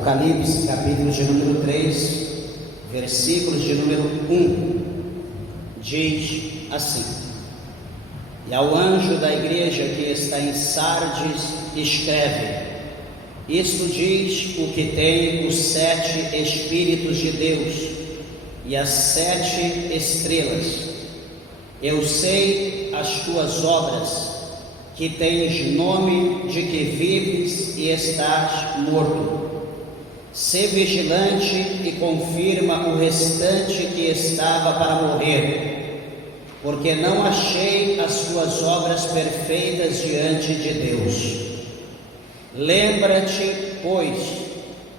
Apocalipse, capítulo de número 3, versículos de número 1, diz assim: E ao anjo da igreja que está em Sardes escreve: Isto diz o que tem os 7 Espíritos de Deus e as 7 estrelas. Eu sei as tuas obras, que tens nome de que vives e estás morto. Sê vigilante e confirma o restante que estava para morrer, porque não achei as tuas obras perfeitas diante de Deus. Lembra-te, pois,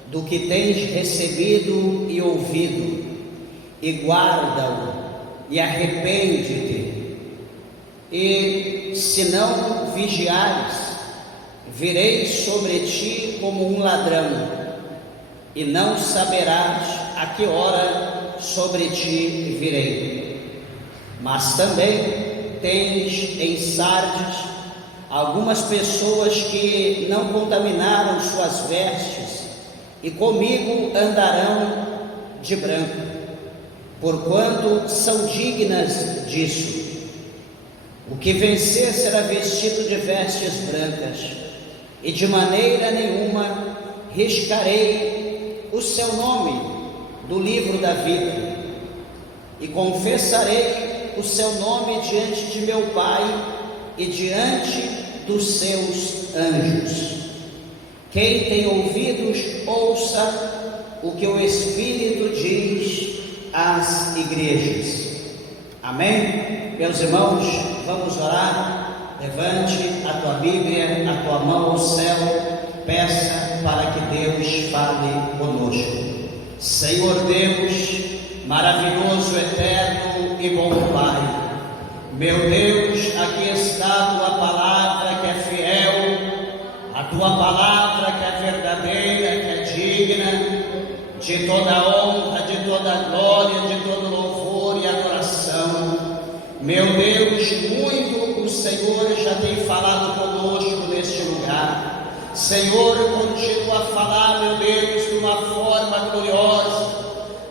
do que tens recebido e ouvido, e guarda-o, e arrepende-te. E se não vigiares, virei sobre ti como um ladrão, e não saberás a que hora sobre ti virei. Mas também tens em Sardes algumas pessoas que não contaminaram suas vestes, e comigo andarão de branco, porquanto são dignas disso. O que vencer será vestido de vestes brancas, e de maneira nenhuma riscarei o seu nome do livro da vida, e confessarei o seu nome diante de meu Pai e diante dos seus anjos. Quem tem ouvidos, ouça o que o Espírito diz às igrejas. Amém? Meus irmãos, vamos orar. Levante a tua Bíblia, a tua mão ao céu, peça para que Deus fale conosco. Senhor Deus, maravilhoso, eterno e bom Pai, meu Deus, aqui está a tua palavra que é fiel, a tua palavra que é verdadeira, que é digna de toda honra, de toda glória, de todo louvor e adoração. Meu Deus, muito o Senhor já tem falado conosco neste lugar. Senhor, continua a falar, meu Deus, de uma forma gloriosa.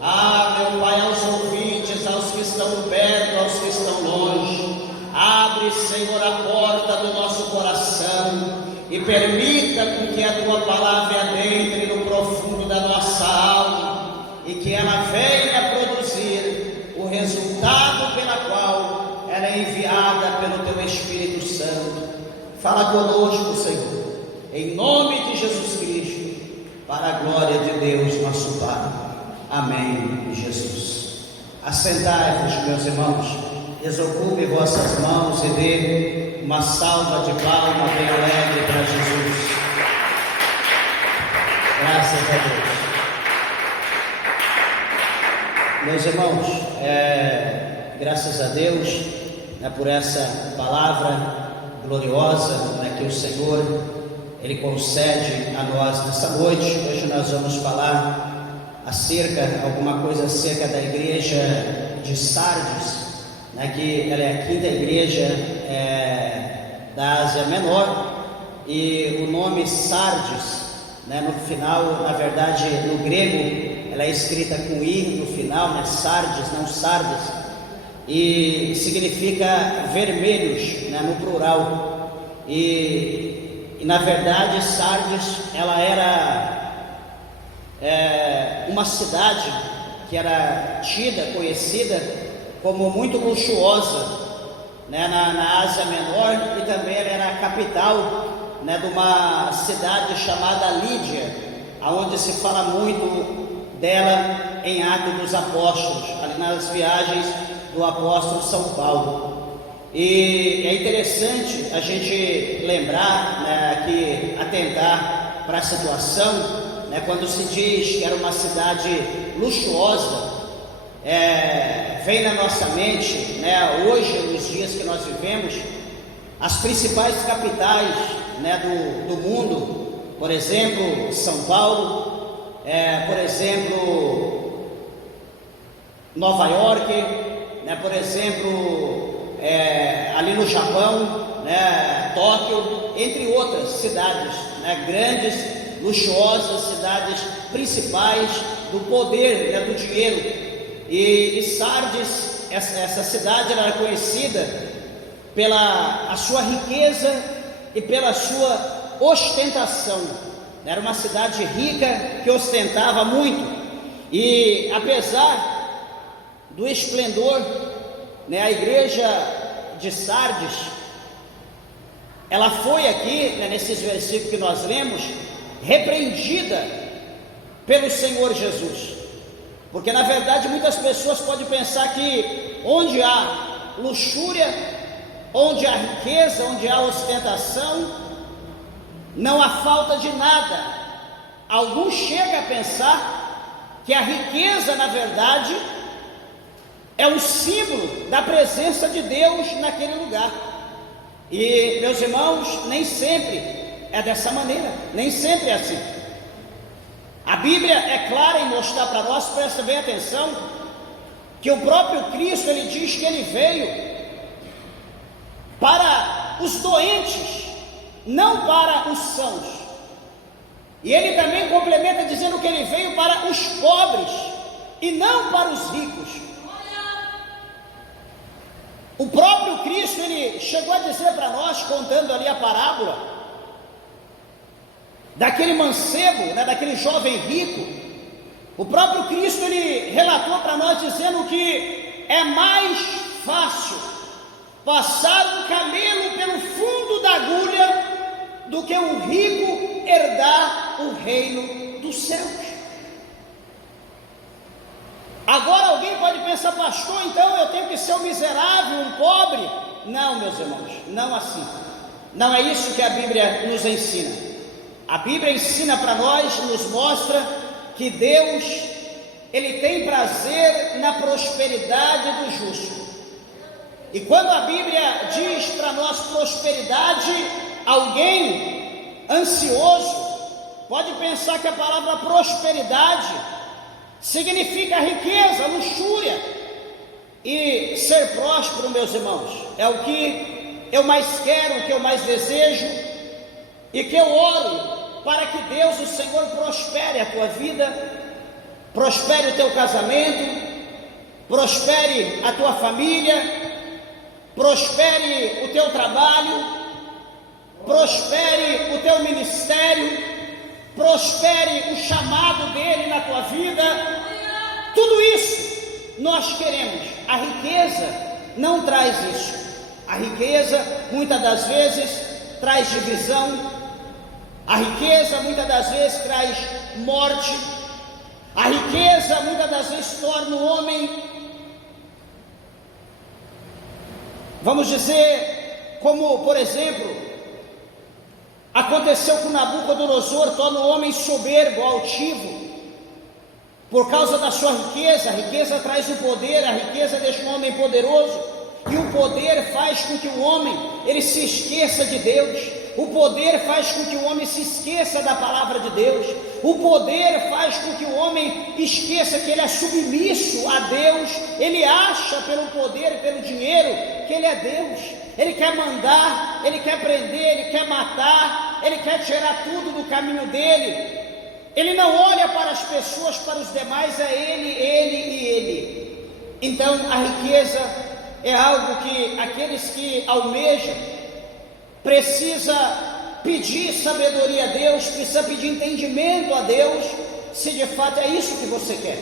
Meu Pai, aos ouvintes, aos que estão perto, aos que estão longe. Abre, Senhor, a porta do nosso coração e permita com que a Tua palavra adentre no profundo da nossa alma e que ela venha produzir o resultado pela qual ela é enviada pelo Teu Espírito Santo. Fala conosco, Senhor, em nome de Jesus Cristo, para a glória de Deus, nosso Pai. Amém, Jesus. Assentai-vos, meus irmãos, desocupe vossas mãos e dê uma salva de palma bem alegre para Jesus. Graças a Deus. Meus irmãos, graças a Deus, por essa palavra gloriosa, que o Senhor Ele concede a nós nessa noite. Hoje nós vamos falar alguma coisa acerca da igreja de Sardes, que ela é a quinta igreja da Ásia Menor, e o nome Sardes, no final, na verdade, no grego, ela é escrita com I no final, Sardes, não Sardes, e significa vermelhos, no plural, e na verdade Sardes, ela era uma cidade que era conhecida como muito luxuosa, na Ásia Menor, e também ela era a capital, de uma cidade chamada Lídia, onde se fala muito dela em Atos dos Apóstolos, ali nas viagens do apóstolo São Paulo. E é interessante a gente lembrar, que atentar para a situação, quando se diz que era uma cidade luxuosa, vem na nossa mente, hoje, nos dias que nós vivemos, as principais capitais, do mundo, por exemplo, São Paulo, por exemplo, Nova York, por exemplo, ali no Japão, Tóquio, entre outras cidades, grandes luxuosas, cidades principais do poder, né, do dinheiro. E Sardes, essa cidade, ela era conhecida pela a sua riqueza e pela sua ostentação. Era uma cidade rica que ostentava muito. E apesar do esplendor, né, a igreja de Sardes, ela foi aqui, né, nesses versículos que nós lemos, repreendida pelo Senhor Jesus. Porque na verdade muitas pessoas podem pensar que onde há luxúria, onde há riqueza, onde há ostentação, não há falta de nada. Alguns chegam a pensar que a riqueza, na verdade, é um símbolo da presença de Deus naquele lugar. E, meus irmãos, nem sempre é dessa maneira, nem sempre é assim. A Bíblia é clara em mostrar para nós, presta bem atenção, que o próprio Cristo, ele diz que ele veio para os doentes, não para os sãos. E ele também complementa dizendo que ele veio para os pobres e não para os ricos. O próprio Cristo, ele chegou a dizer para nós, contando ali a parábola daquele mancebo, né, daquele jovem rico. O próprio Cristo, ele relatou para nós dizendo que é mais fácil passar um camelo pelo fundo da agulha do que um rico herdar o reino dos céus. Agora alguém pode pensar, pastor, então eu tenho que ser um miserável, um pobre? Não, meus irmãos, não assim. Não é isso que a Bíblia nos ensina. A Bíblia ensina para nós, nos mostra que Deus, ele tem prazer na prosperidade do justo. E quando a Bíblia diz para nós prosperidade, alguém ansioso pode pensar que a palavra prosperidade significa riqueza, luxúria. E ser próspero, meus irmãos, é o que eu mais quero, o que eu mais desejo, e que eu oro para que Deus, o Senhor, prospere a tua vida, prospere o teu casamento, prospere a tua família, prospere o teu trabalho, prospere o teu ministério, prospere o chamado dele na tua vida. Tudo isso nós queremos. A riqueza não traz isso. A riqueza muitas das vezes traz divisão. A riqueza muitas das vezes traz morte. A riqueza muitas das vezes torna o homem, vamos dizer, como por exemplo aconteceu com Nabucodonosor, torna o homem soberbo, altivo, por causa da sua riqueza. A riqueza traz o poder, a riqueza deixa o homem poderoso, e o poder faz com que o homem, ele se esqueça de Deus. O poder faz com que o homem se esqueça da palavra de Deus. O poder faz com que o homem esqueça que ele é submisso a Deus. Ele acha pelo poder, pelo dinheiro, que ele é Deus. Ele quer mandar, ele quer prender, ele quer matar, ele quer tirar tudo do caminho dele. Ele não olha para as pessoas, para os demais, é ele e ele. Então a riqueza é algo que aqueles que almejam precisa pedir sabedoria a Deus, precisa pedir entendimento a Deus, se de fato é isso que você quer.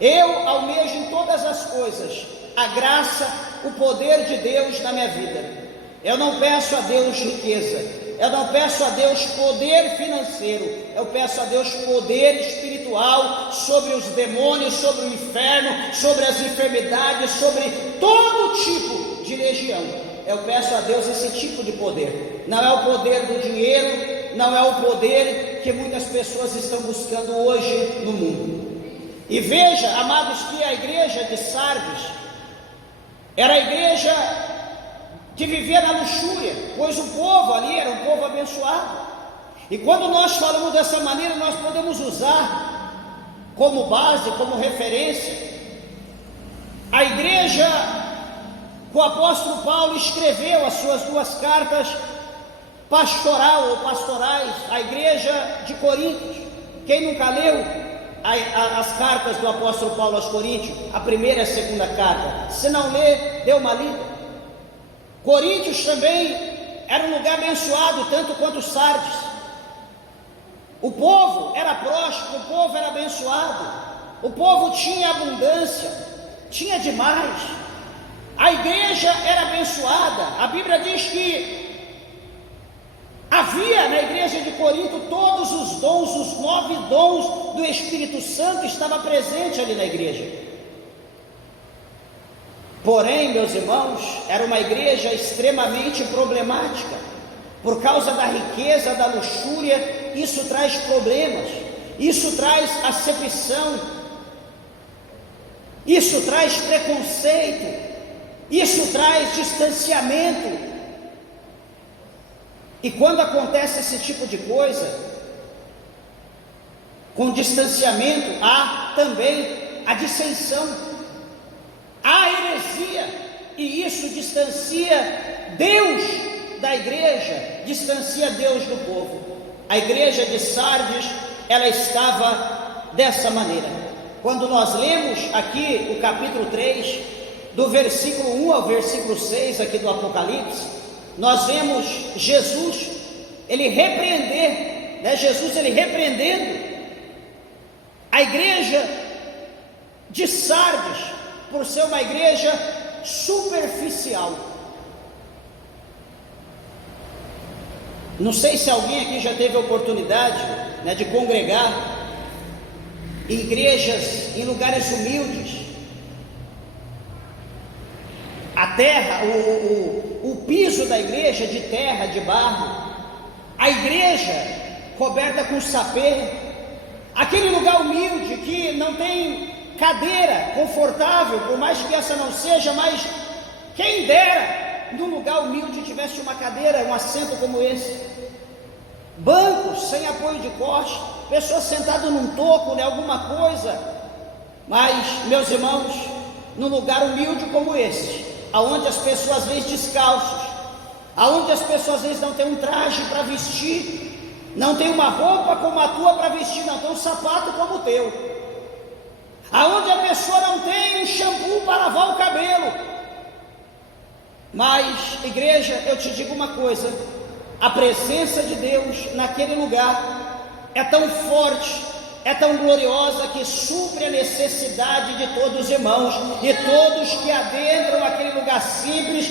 Eu almejo em todas as coisas a graça, o poder de Deus na minha vida. Eu não peço a Deus riqueza, eu não peço a Deus poder financeiro, eu peço a Deus poder espiritual sobre os demônios, sobre o inferno, sobre as enfermidades, sobre todo tipo de legião. Eu peço a Deus esse tipo de poder. Não é o poder do dinheiro, não é o poder que muitas pessoas estão buscando hoje no mundo. E veja, amados, que a igreja de Sardes era a igreja que vivia na luxúria, pois o povo ali era um povo abençoado. E quando nós falamos dessa maneira, nós podemos usar como base, como referência, a igreja. O apóstolo Paulo escreveu as suas duas cartas pastoral ou pastorais à igreja de Coríntios. Quem nunca leu as cartas do apóstolo Paulo aos Coríntios, a primeira e a segunda carta? Se não lê, dê uma lida. Coríntios também era um lugar abençoado, tanto quanto Sardes. O povo era próspero, o povo era abençoado, o povo tinha abundância, tinha demais. A igreja era abençoada. A Bíblia diz que havia na igreja de Corinto todos os dons, os 9 dons do Espírito Santo estava presente ali na igreja. Porém, meus irmãos, era uma igreja extremamente problemática. Por causa da riqueza, da luxúria, isso traz problemas, isso traz acepção, isso traz preconceito, isso traz distanciamento. E quando acontece esse tipo de coisa, com distanciamento, há também a dissensão, há heresia, e isso distancia Deus da igreja, distancia Deus do povo. A igreja de Sardes, ela estava dessa maneira. Quando nós lemos aqui o capítulo 3, do versículo 1 ao versículo 6 aqui do Apocalipse, nós vemos Jesus, ele repreender, Jesus ele repreendendo a igreja de Sardes, por ser uma igreja superficial. Não sei se alguém aqui já teve a oportunidade, de congregar em igrejas, em lugares humildes. A terra, o piso da igreja de terra, de barro, a igreja coberta com sapê, aquele lugar humilde que não tem cadeira confortável, por mais que essa não seja, mas quem dera num lugar humilde tivesse uma cadeira, um assento como esse, bancos sem apoio de costa, pessoas sentadas num toco, alguma coisa. Mas, meus irmãos, num lugar humilde como esse, aonde as pessoas às vezes descalços, aonde as pessoas às vezes não têm um traje para vestir, não tem uma roupa como a tua para vestir, não tem um sapato como o teu, aonde a pessoa não tem um shampoo para lavar o cabelo. Mas, igreja, eu te digo uma coisa, a presença de Deus naquele lugar é tão forte, é tão gloriosa, que supre a necessidade de todos os irmãos, e todos que adentram aquele lugar simples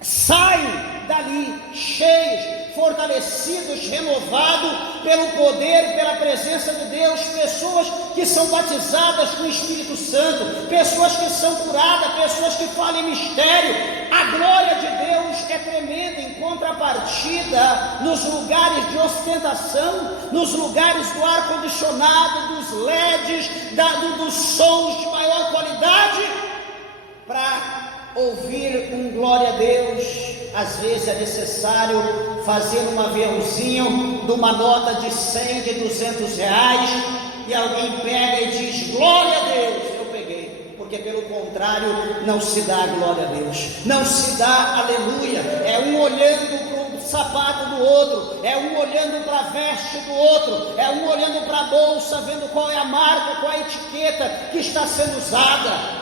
saem dali cheios, fortalecidos, renovados pelo poder, pela presença de Deus. Pessoas que são batizadas com o Espírito Santo, pessoas que são curadas, pessoas que falam em mistério. A glória de Deus é tremenda. Em contrapartida, nos lugares de ostentação, nos lugares do ar-condicionado, dos LEDs, dos sons de maior qualidade, para ouvir um glória a Deus, às vezes é necessário fazer um aviãozinho de uma nota de 100, de 200 reais, e alguém pega e diz glória a Deus. Eu peguei, porque pelo contrário não se dá glória a Deus, não se dá aleluia. É um olhando para o sapato do outro, é um olhando para a veste do outro, é um olhando para a bolsa, vendo qual é a marca, qual é a etiqueta que está sendo usada.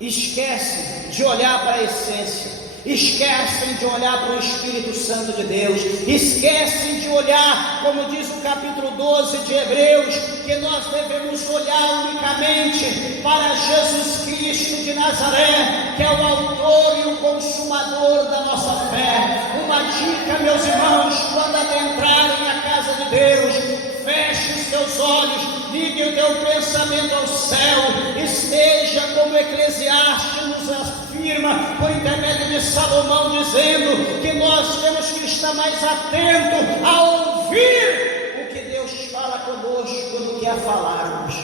Esquecem de olhar para a essência, esquecem de olhar para o Espírito Santo de Deus, esquecem de olhar, como diz o capítulo 12 de Hebreus, que nós devemos olhar unicamente para Jesus Cristo de Nazaré, que é o autor e o consumador da nossa fé. Uma dica, meus irmãos, quando adentrarem na casa de Deus, feche os teus olhos, ligue o teu pensamento ao céu, esteja como Eclesiastes nos afirma, por intermédio de Salomão, dizendo que nós temos que estar mais atentos a ouvir o que Deus fala conosco do que a falarmos,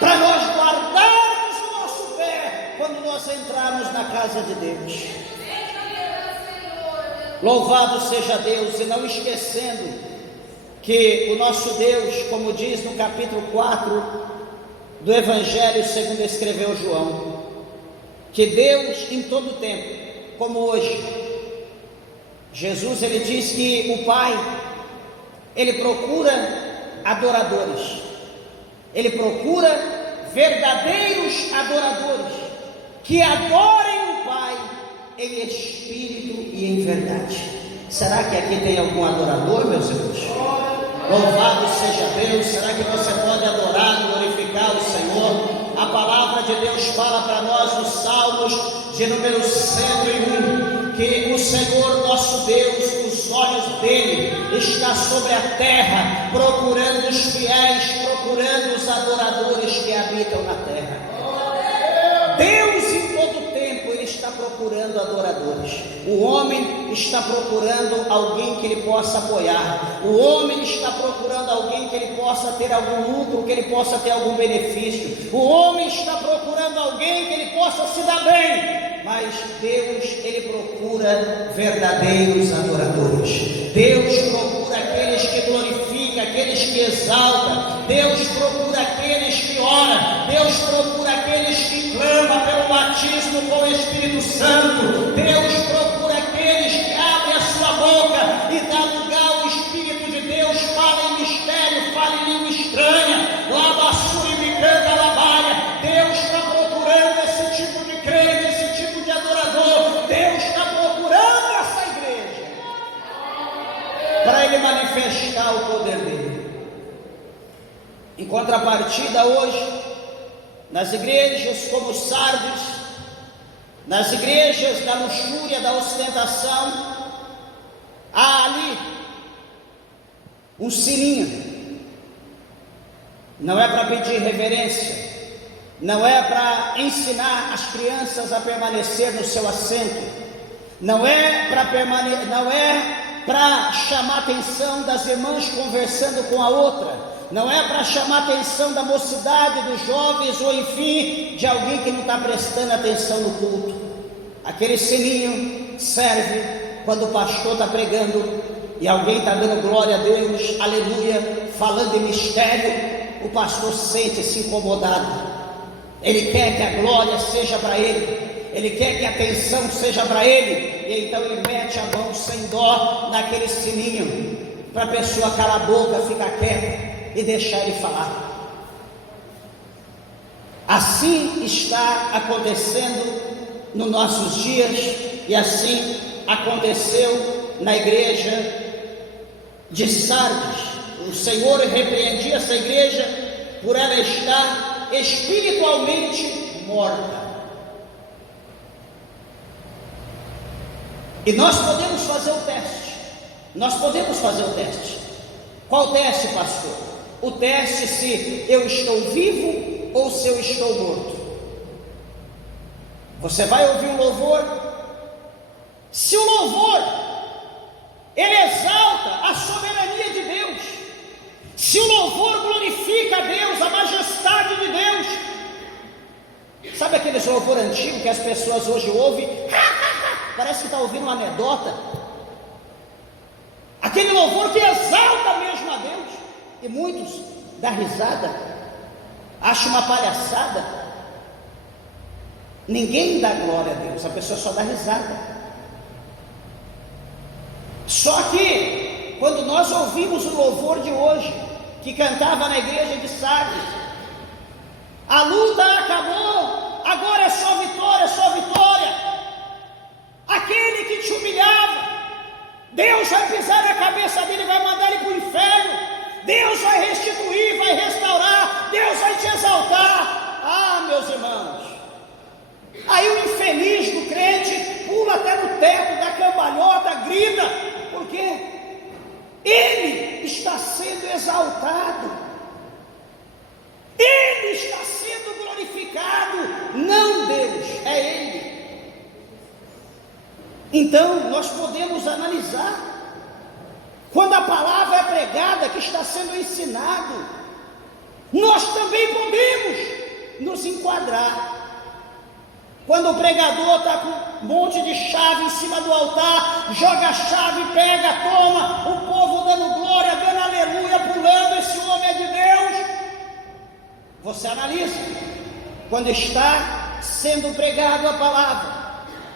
para nós guardarmos o nosso pé quando nós entrarmos na casa de Deus. Louvado seja Deus, e não esquecendo que o nosso Deus, como diz no capítulo 4 do Evangelho segundo escreveu João, que Deus em todo tempo, como hoje, Jesus, ele diz que o Pai, ele procura adoradores, ele procura verdadeiros adoradores, que adorem o Pai em espírito e em verdade. Será que aqui tem algum adorador, meus irmãos? Louvado seja Deus. Será que você pode adorar, glorificar o Senhor? A palavra de Deus fala para nós nos Salmos de número 101, que o Senhor nosso Deus, os olhos dele está sobre a terra, procurando os fiéis, procurando os adoradores que habitam na terra. Deus em todo tempo ele está procurando adoradores. O homem está procurando alguém que ele possa apoiar. O homem está procurando alguém que ele possa ter algum lucro, que ele possa ter algum benefício. O homem está procurando alguém que ele possa se dar bem. Mas Deus, ele procura verdadeiros adoradores. Deus procura aqueles que glorificam, aqueles que exaltam. Deus procura aqueles que oram. Deus procura aqueles que clamam pelo batismo com o Espírito Santo. Deus procura aqueles que abrem a sua boca e dá lugar ao Espírito de Deus. Fala em mistério, fala em língua estranha. Labassura e micanda labalha. Deus está procurando esse tipo de crente, esse tipo de adorador. Deus está procurando essa igreja para ele manifestar o poder dele. Em contrapartida, hoje, nas igrejas como Sardes, nas igrejas da luxúria, da ostentação, há ali um sininho. Não é para pedir reverência, não é para ensinar as crianças a permanecer no seu assento, não é para chamar a atenção das irmãs conversando com a outra, não é para chamar a atenção da mocidade, dos jovens, ou enfim, de alguém que não está prestando atenção no culto. Aquele sininho serve quando o pastor está pregando e alguém está dando glória a Deus, aleluia, falando em mistério. O pastor sente-se incomodado. Ele quer que a glória seja para ele, ele quer que a atenção seja para ele, e então ele mete a mão sem dó naquele sininho, para a pessoa calar a boca, ficar quieta e deixar ele falar. Assim está acontecendo nos nossos dias, e assim aconteceu na igreja de Sardes. O Senhor repreendia essa igreja por ela estar espiritualmente morta. E nós podemos fazer o teste. Nós podemos fazer o teste. Qual teste, pastor? O teste se eu estou vivo ou se eu estou morto. Você vai ouvir o louvor. Se o louvor ele exalta a soberania de Deus, se o louvor glorifica a Deus, a majestade de Deus, sabe aquele louvor antigo que as pessoas hoje ouvem? Parece que está ouvindo uma anedota. Aquele louvor que exalta mesmo a Deus. E muitos dão risada, acham uma palhaçada. Ninguém dá glória a Deus, a pessoa só dá risada. Só que quando nós ouvimos o louvor de hoje, que cantava na igreja de Sardes, a luta acabou, agora é só vitória, é só vitória. Aquele que te humilhava, Deus vai pisar na cabeça dele, vai mandar ele para o inferno. Deus vai restituir, vai restaurar, Deus vai te exaltar. Ah, meus irmãos, aí o infeliz do crente pula até no teto, dá cambalhota, grita. Por quê? Ele está sendo exaltado, ele está sendo glorificado, não Deus, é ele. Então nós podemos analisar. Quando a palavra é pregada, que está sendo ensinado, nós também podemos nos enquadrar. Quando o pregador está com um monte de chave em cima do altar, joga a chave, pega, toma, o povo dando glória, dando aleluia, pulando, esse homem é de Deus. Você analisa, quando está sendo pregado a palavra,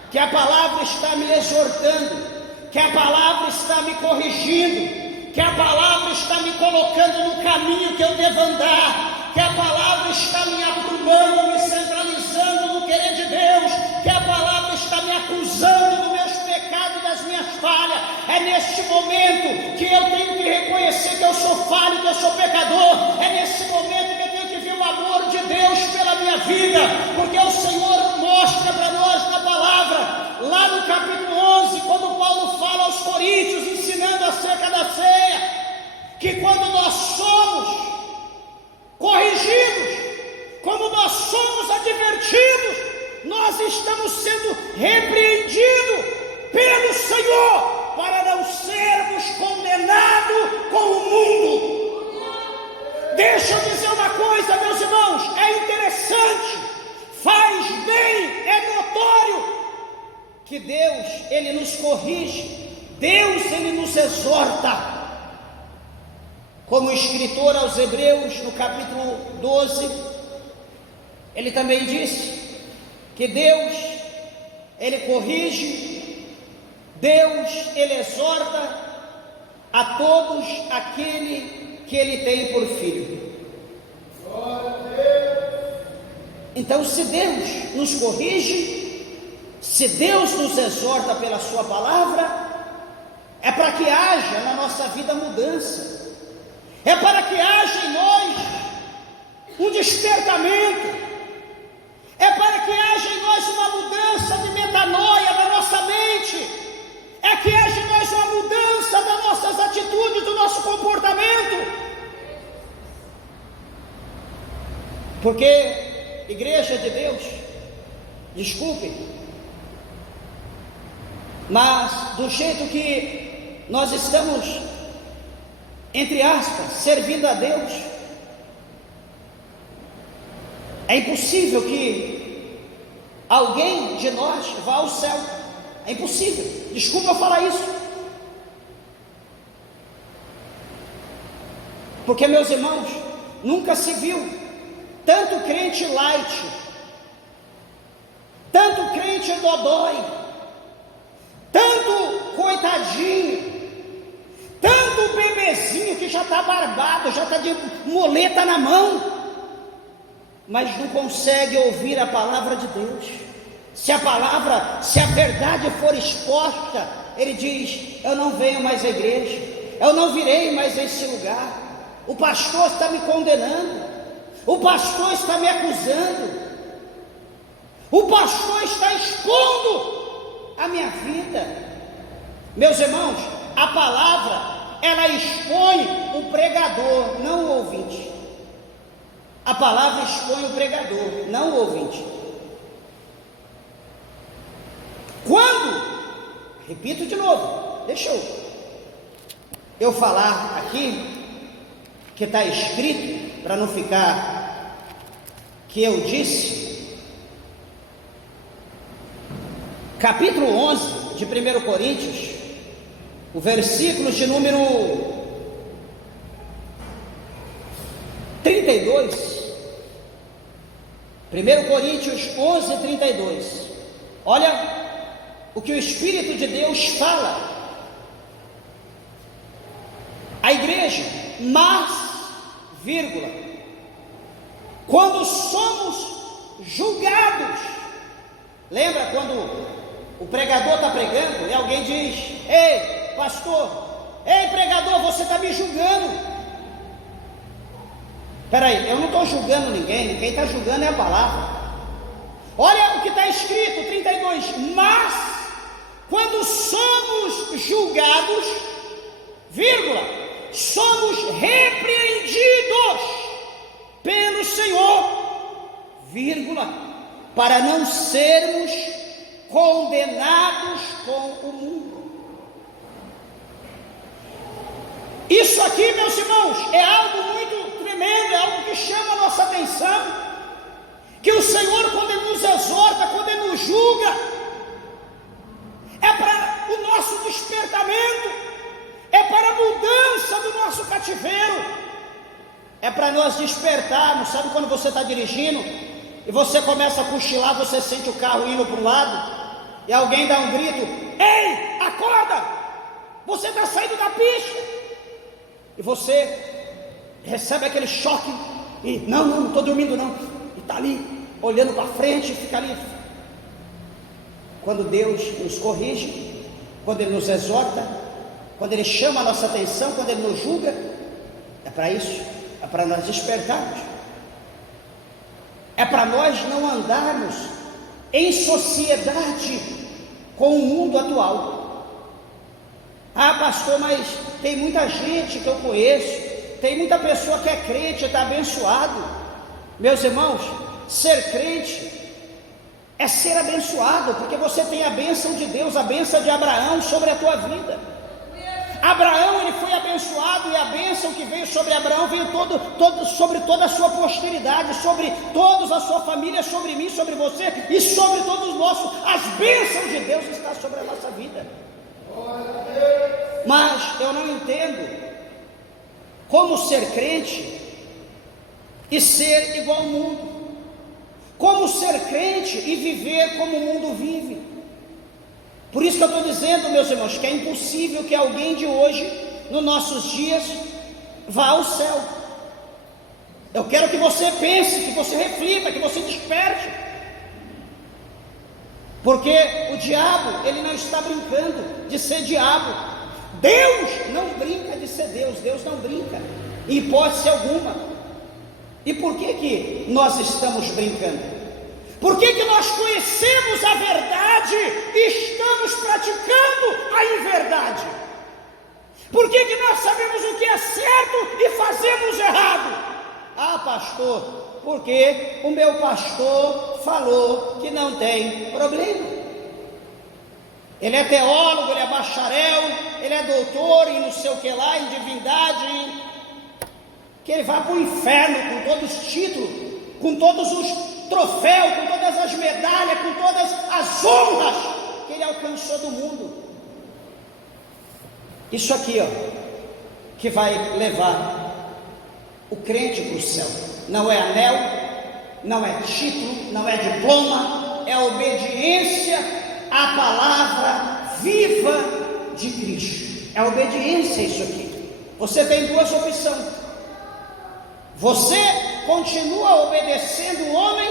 que a palavra está me exortando, que a palavra está me corrigindo, que a palavra está me colocando no caminho que eu devo andar, que a palavra está me aprumando, me centralizando no querer de Deus, que a palavra está me acusando dos meus pecados e das minhas falhas. É neste momento que eu tenho que reconhecer que eu sou falho, que eu sou pecador. É nesse momento que eu tenho que ver o amor de Deus pela minha vida, porque o Senhor mostra para nós na palavra, lá no capítulo 11, quando Paulo fala aos coríntios, ensinando acerca da ceia, que quando nós somos corrigidos, quando nós somos advertidos, nós estamos sendo repreendidos pelo Senhor, para não sermos condenados com o mundo. Deixa eu dizer uma coisa, meus irmãos, é interessante, faz bem, é notório, que Deus, Ele nos corrige, Deus, Ele nos exorta. Como o escritor aos Hebreus, no capítulo 12, ele também disse que Deus, Ele corrige, Deus, Ele exorta a todos aquele que Ele tem por filho. Então, se Deus nos corrige, se Deus nos exorta pela sua palavra, é para que haja na nossa vida mudança, é para que haja em nós um despertamento, é para que haja em nós uma mudança de metanoia da nossa mente, é que haja em nós uma mudança das nossas atitudes, do nosso comportamento. Porque, igreja de Deus, desculpe, mas do jeito que nós estamos, entre aspas, servindo a Deus, é impossível que alguém de nós vá ao céu. É impossível, desculpa eu falar isso, porque, meus irmãos, nunca se viu tanto crente light, tanto crente dodói, tanto coitadinho, tanto bebezinho que já está barbado, já está de muleta na mão, mas não consegue ouvir a palavra de Deus. Se a verdade for exposta, ele diz: eu não venho mais à igreja, eu não virei mais a esse lugar, o pastor está me condenando, o pastor está me acusando, o pastor está expondo a minha vida. Meus irmãos, a palavra, ela expõe o pregador, não o ouvinte. A palavra expõe o pregador, não o ouvinte. Quando, repito de novo, deixa eu falar aqui, que está escrito, para não ficar que eu disse, capítulo 11 de 1 Coríntios, o versículo de número 32, 1 Coríntios 11, 32, olha o que o Espírito de Deus fala à igreja: mas, vírgula, quando somos julgados, lembra quando o pregador está pregando e alguém diz: ei pastor, ei pregador, você está me julgando. Espera aí, eu não estou julgando ninguém, quem está julgando é a palavra. Olha o que está escrito, 32, mas quando somos julgados, vírgula, somos repreendidos pelo Senhor, vírgula, para não sermos condenados com o mundo. Isso aqui, meus irmãos, é algo muito tremendo, é algo que chama a nossa atenção, que o Senhor, quando Ele nos exorta, quando Ele nos julga, é para o nosso despertamento, é para a mudança do nosso cativeiro, é para nós despertarmos. Sabe quando você está dirigindo e você começa a cochilar, você sente o carro indo para um lado, e alguém dá um grito: ei, acorda! você está saindo da pista, e você recebe aquele choque, e não estou dormindo não, e está ali, olhando para frente, fica ali. Quando Deus nos corrige, quando Ele nos exorta, quando Ele chama a nossa atenção, quando Ele nos julga, é para isso, é para nós despertarmos, é para nós não andarmos em sociedade com o mundo atual. Ah, pastor, mas tem muita gente que eu conheço, tem muita pessoa que é crente, está abençoado. Meus irmãos, ser crente é ser abençoado, porque você tem a bênção de Deus, a bênção de Abraão sobre a tua vida. Abraão, ele foi abençoado, e a bênção que veio sobre Abraão veio sobre toda a sua posteridade, sobre todos, a sua família, sobre mim, sobre você e sobre todos nós. As bênçãos de Deus estão sobre a nossa vida. Mas eu não entendo como ser crente e ser igual ao mundo. Como ser crente e viver como o mundo vive. Por isso que eu estou dizendo, meus irmãos, que é impossível que alguém de hoje, nos nossos dias, vá ao céu. Eu quero que você pense, que você reflita, que você desperte. Porque o diabo, ele não está brincando de ser diabo. Deus não brinca de ser Deus. Deus não brinca, em hipótese alguma. E por que nós estamos brincando? Por que nós conhecemos a verdade e estamos praticando a inverdade? Por que nós sabemos o que é certo e fazemos errado? Ah, pastor, porque o meu pastor falou que não tem problema. Ele é teólogo, ele é bacharel, ele é doutor em não sei o que lá, em divindade. Que ele vá para o inferno com todos os títulos, com todos os troféus, com todas as medalhas, com todas as honras que ele alcançou do mundo. Isso aqui, que vai levar o crente para o céu. Não é anel, não é título, não é diploma, é a obediência à palavra viva de Cristo. É obediência isso aqui. Você tem duas opções. Você continua obedecendo o homem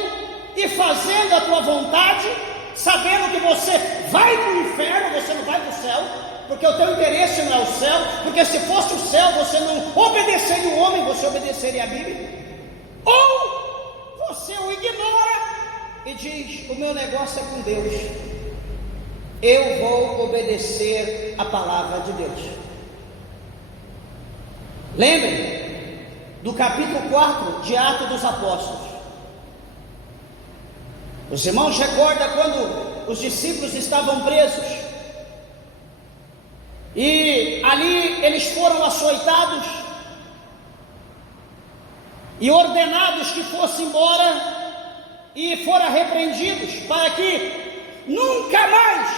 e fazendo a tua vontade, sabendo que você vai para o inferno, você não vai para o céu, porque o teu interesse não é o céu, porque se fosse o céu, você não obedeceria o homem, você obedeceria a Bíblia. Ou você o ignora e diz: o meu negócio é com Deus, eu vou obedecer a palavra de Deus. Lembre do capítulo 4 de Atos dos Apóstolos. Os irmãos recordam quando os discípulos estavam presos, e ali eles foram açoitados e ordenados que fossem embora, e foram repreendidos para que nunca mais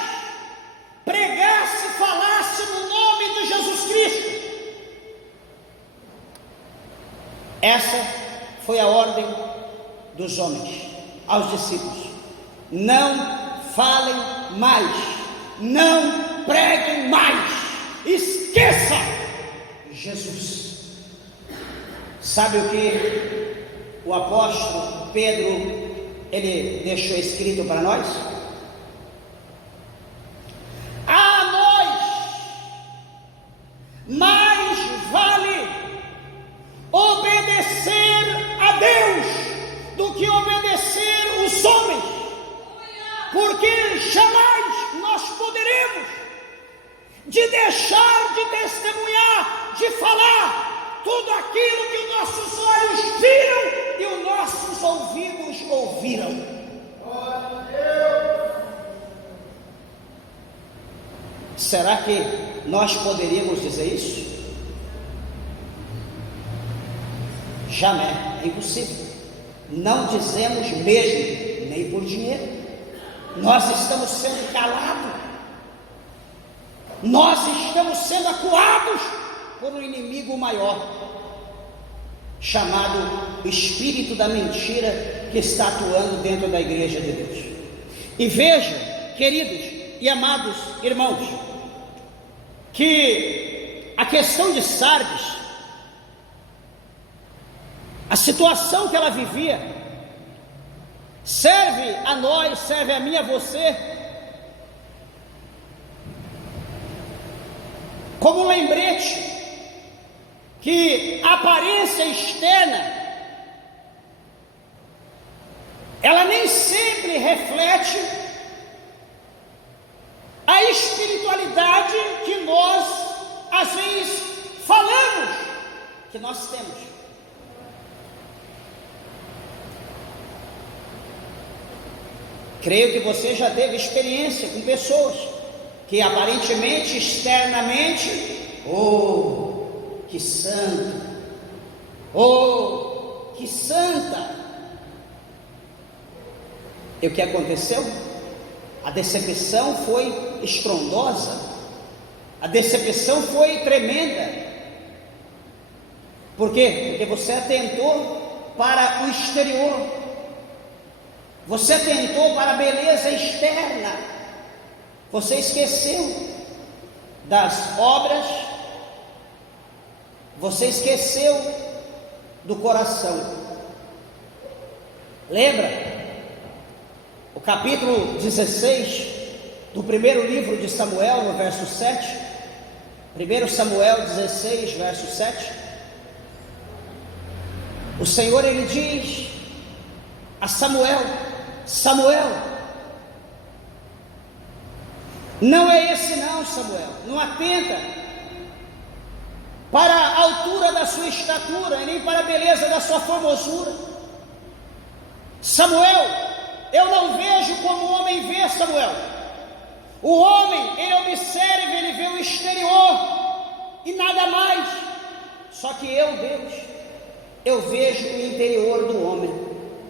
pregasse, falasse no nome de Jesus Cristo. Essa foi a ordem dos homens aos discípulos: não falem mais, não preguem mais, esqueça Jesus. Sabe o que o apóstolo Pedro ele deixou escrito para nós? A nós mais vale obedecer a Deus do que obedecer os homens, porque jamais nós poderemos de deixar de testemunhar, de falar tudo aquilo que os nossos olhos viram e os nossos ouvidos ouviram. Será que nós poderíamos dizer isso? Jamais, é impossível. Não dizemos mesmo, nem por dinheiro. Nós estamos sendo calados, nós estamos sendo acuados por um inimigo maior, chamado espírito da mentira, que está atuando dentro da igreja de Deus. E veja, queridos e amados irmãos, que a questão de Sardes, a situação que ela vivia, serve a nós, serve a mim, a você, como um lembrete que a aparência externa, ela nem sempre reflete a espiritualidade que nós, às vezes, falamos que nós temos. Creio que você já teve experiência com pessoas que aparentemente, externamente, oh, que santo, oh, que santa. E o que aconteceu? A decepção foi estrondosa, a decepção foi tremenda. Por quê? Porque você atentou para o exterior, você atentou para a beleza externa, você esqueceu das obras, você esqueceu do coração. Lembra? O capítulo 16 do primeiro livro de Samuel, no verso 7, 1 Samuel 16, verso 7, o Senhor, ele diz a Samuel: Samuel, não é esse não, Samuel, não atenta para a altura da sua estatura, nem para a beleza da sua formosura. Samuel, eu não vejo como o homem vê, Samuel. O homem, ele observa, ele vê o exterior e nada mais. Só que eu, Deus, eu vejo o interior do homem,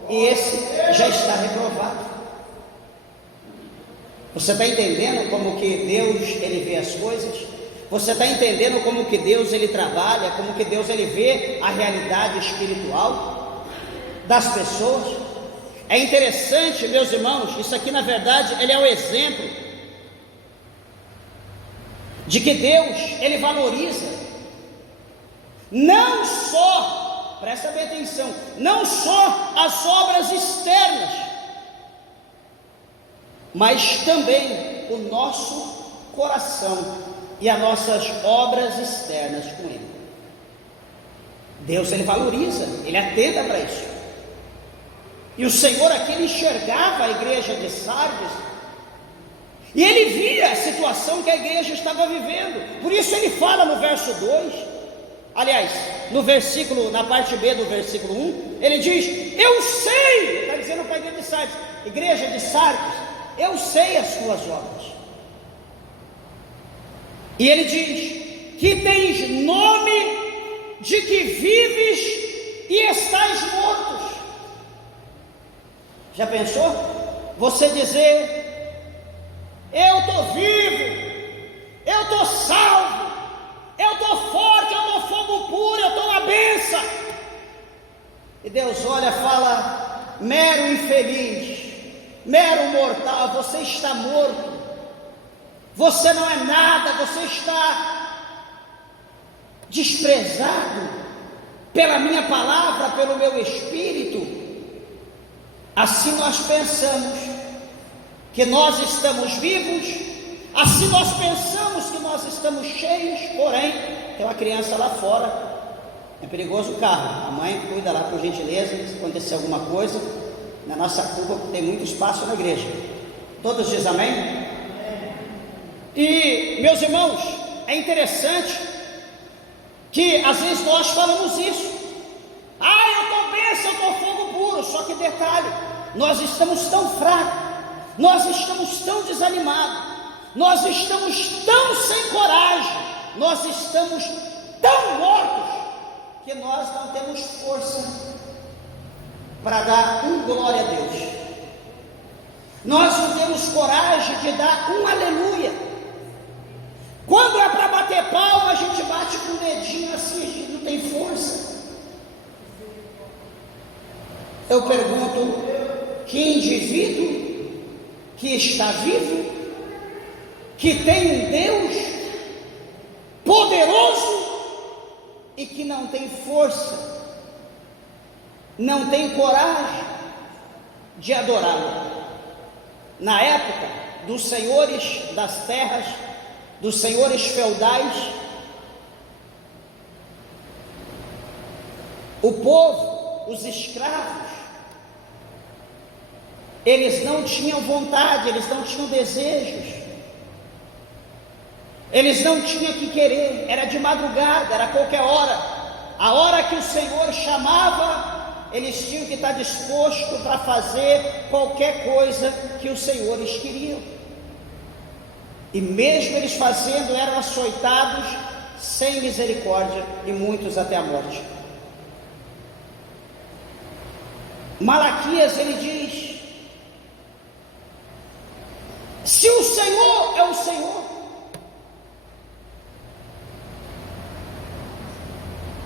e esse já está reprovado. Você está entendendo como que Deus, ele vê as coisas? Você está entendendo como que Deus, ele trabalha, como que Deus, ele vê a realidade espiritual das pessoas? É interessante, meus irmãos, isso aqui na verdade, ele é o exemplo de que Deus, ele valoriza não só, presta bem atenção, não só as obras externas, mas também o nosso coração e as nossas obras externas com Ele. Deus, ele valoriza, ele atenta para isso. E o Senhor aqui, ele enxergava a igreja de Sardes, e ele via a situação que a igreja estava vivendo. Por isso ele fala no verso 2, aliás, no versículo, na parte B do versículo 1, ele diz: eu sei, está dizendo para a igreja de Sardes, igreja de Sardes, eu sei as tuas obras. E ele diz que tens nome de que vives e estás mortos. Já pensou? Você dizer: eu estou vivo, eu estou salvo, eu estou forte, eu estou fogo puro, eu estou uma bênção. E Deus olha e fala: mero infeliz, mero mortal, você está morto, você não é nada, você está desprezado pela minha palavra, pelo meu espírito. Assim nós pensamos que nós estamos vivos, assim nós pensamos que nós estamos cheios, porém tem uma criança lá fora, é perigoso o carro, a mãe cuida lá por gentileza, se acontecer alguma coisa, na nossa curva tem muito espaço na igreja. Todos dizem amém? E meus irmãos, é interessante que às vezes nós falamos isso: eu estou bênção, eu estou fogo puro. Só que detalhe, nós estamos tão fracos, nós estamos tão desanimados, nós estamos tão sem coragem, nós estamos tão mortos, que nós não temos força para dar glória a Deus. Nós não temos coragem de dar aleluia. Quando é para bater palma, a gente bate com o dedinho assim, a gente não tem força. Eu pergunto: que indivíduo que está vivo, que tem um Deus e que não tem força, não tem coragem de adorá-lo. Na época dos senhores das terras, dos senhores feudais, o povo, os escravos, eles não tinham vontade, eles não tinham desejos, eles não tinham que querer, era de madrugada, era qualquer hora, a hora que o Senhor chamava, eles tinham que estar dispostos para fazer qualquer coisa que os senhores queriam, e mesmo eles fazendo, eram açoitados sem misericórdia, e muitos até a morte. Malaquias, ele diz: se o Senhor é o Senhor,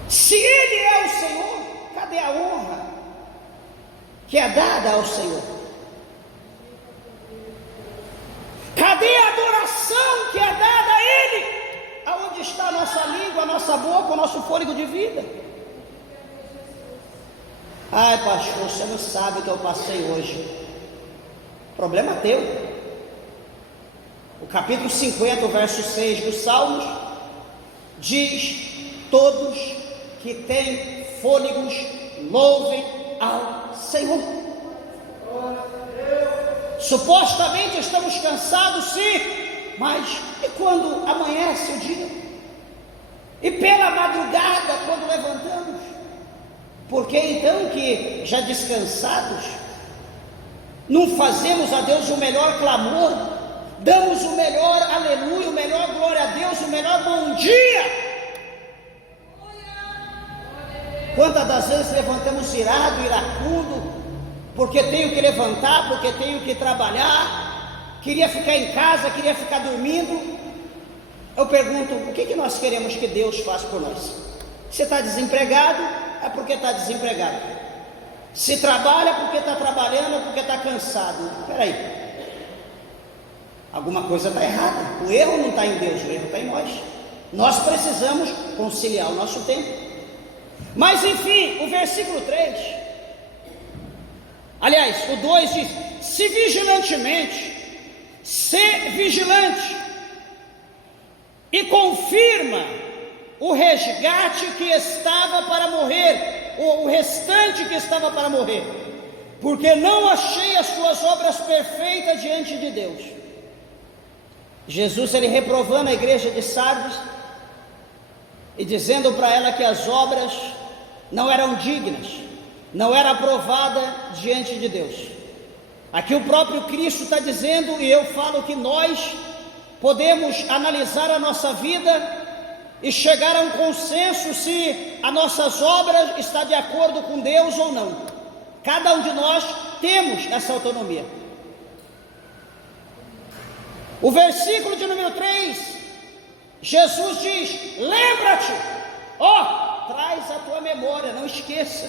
se Ele é o Senhor, cadê a honra que é dada ao Senhor? Cadê a adoração que é dada a Ele? Aonde está a nossa língua, a nossa boca, o nosso fôlego de vida? Ai, pastor, você não sabe o que eu passei hoje. Problema teu. O capítulo 50, o verso 6 dos Salmos diz: todos que têm fôlegos louvem ao Senhor. Supostamente estamos cansados, sim, mas e quando amanhece o dia? E pela madrugada, quando levantamos? Por que então que já descansados não fazemos a Deus o melhor clamor, damos o melhor aleluia, o melhor glória a Deus, o melhor bom dia? Quantas das vezes levantamos irado, iracundo, porque tenho que levantar, porque tenho que trabalhar, queria ficar em casa, queria ficar dormindo. Eu pergunto, o que nós queremos que Deus faça por nós? Você está desempregado, é porque está desempregado. Se trabalha, porque está trabalhando, é porque está cansado. Espera aí, alguma coisa está errada. O erro não está em Deus, o erro está em nós. Nós precisamos conciliar o nosso tempo. Mas enfim, o versículo 3, aliás, o 2 diz: se vigilantemente, se vigilante, e confirma o resgate que estava para morrer, o restante que estava para morrer, porque não achei as suas obras perfeitas diante de Deus. Jesus, ele reprovando a igreja de Sardes e dizendo para ela que as obras não eram dignas, não era aprovada diante de Deus. Aqui o próprio Cristo está dizendo, e eu falo que nós podemos analisar a nossa vida e chegar a um consenso se as nossas obras estão de acordo com Deus ou não. Cada um de nós temos essa autonomia. O versículo de número 3, Jesus diz: lembra-te, traz a tua memória, não esqueça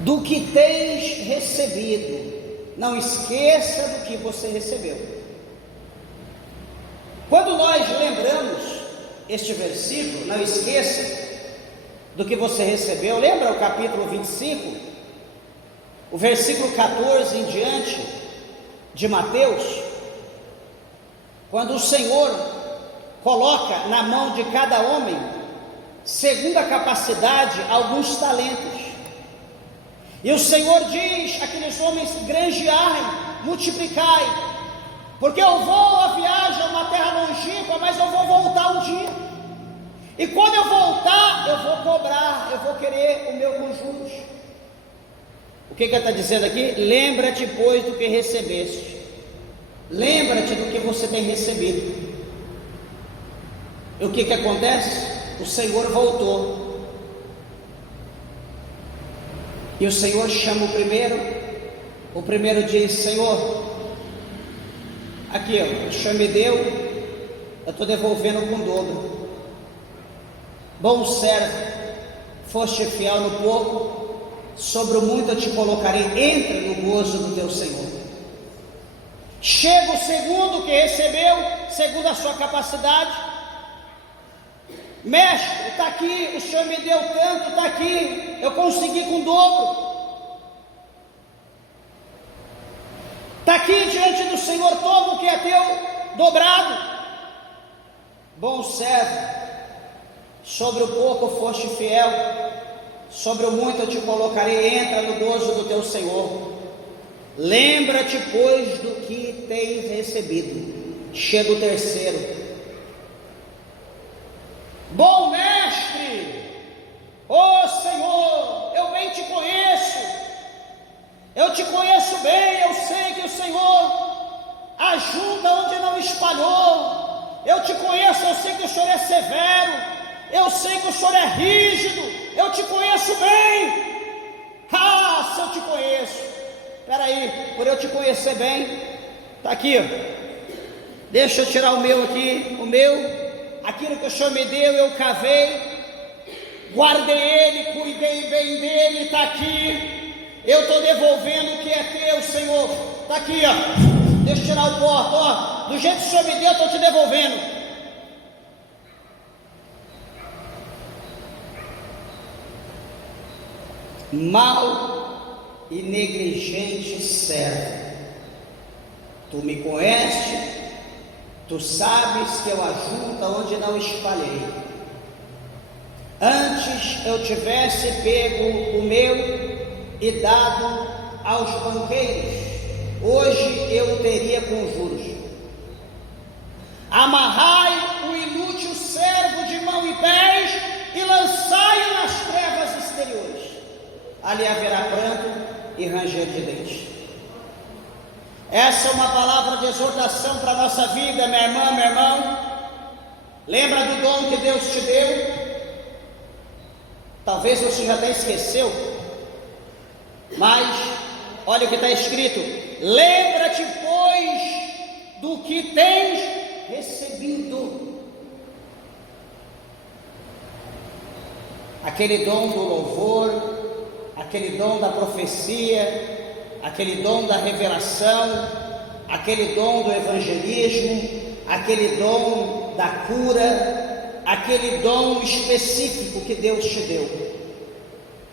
do que tens recebido, não esqueça do que você recebeu. Quando nós lembramos este versículo, não esqueça do que você recebeu, lembra o capítulo 25, o versículo 14 em diante de Mateus, quando o Senhor coloca na mão de cada homem, segundo a capacidade, alguns talentos, e o Senhor diz àqueles homens: granjeai, multiplicai, porque eu vou a viagem a uma terra longínqua, mas eu vou voltar um dia, e quando eu voltar, eu vou cobrar, eu vou querer o meu com juros. O que ele está dizendo aqui? Lembra-te, pois, do que recebeste, lembra-te do que você tem recebido. E o que acontece? O Senhor voltou, e o Senhor chama o primeiro diz: Senhor, aqui o Senhor me deu, eu estou devolvendo com dobro. Bom servo, foste fiel no pouco, sobre o muito eu te colocarei, entra no gozo do teu Senhor. Chega o segundo que recebeu, segundo a sua capacidade, Mestre, está aqui, o Senhor me deu tanto, está aqui, eu consegui com o dobro. Está aqui diante do Senhor, toma o que é teu, dobrado. Bom servo, sobre o pouco foste fiel, sobre o muito eu te colocarei, entra no gozo do teu Senhor. Lembra-te, pois, do que tens recebido. Chega o terceiro. Bom mestre, ó Senhor, eu bem te conheço, eu te conheço bem, eu sei que o Senhor ajunta onde não espalhou, eu te conheço, eu sei que o Senhor é severo, eu sei que o Senhor é rígido, eu te conheço bem. Ah, se eu te conheço, espera aí, por eu te conhecer bem, está aqui, deixa eu tirar o meu aqui, o meu. Aquilo que o Senhor me deu, eu cavei, guardei ele, cuidei bem dele, está aqui. Eu estou devolvendo o que é teu, Senhor. Está aqui, ó. Deixa eu tirar o porto, ó. Do jeito que o Senhor me deu, eu estou te devolvendo. Mal e negligente servo, tu me conheces. Tu sabes que eu ajunto onde não espalhei. Antes eu tivesse pego o meu e dado aos banqueiros, hoje eu teria com juros. Amarrai o inútil servo de mão e pés e lançai-o nas trevas exteriores. Ali haverá pranto e ranger de dentes. Essa é uma palavra de exortação para a nossa vida, minha irmã, meu irmão. Lembra do dom que Deus te deu? Talvez você já até esqueceu, mas olha o que está escrito: lembra-te, pois, do que tens recebido. Aquele dom do louvor, aquele dom da profecia, aquele dom da revelação, aquele dom do evangelismo, aquele dom da cura, aquele dom específico que Deus te deu.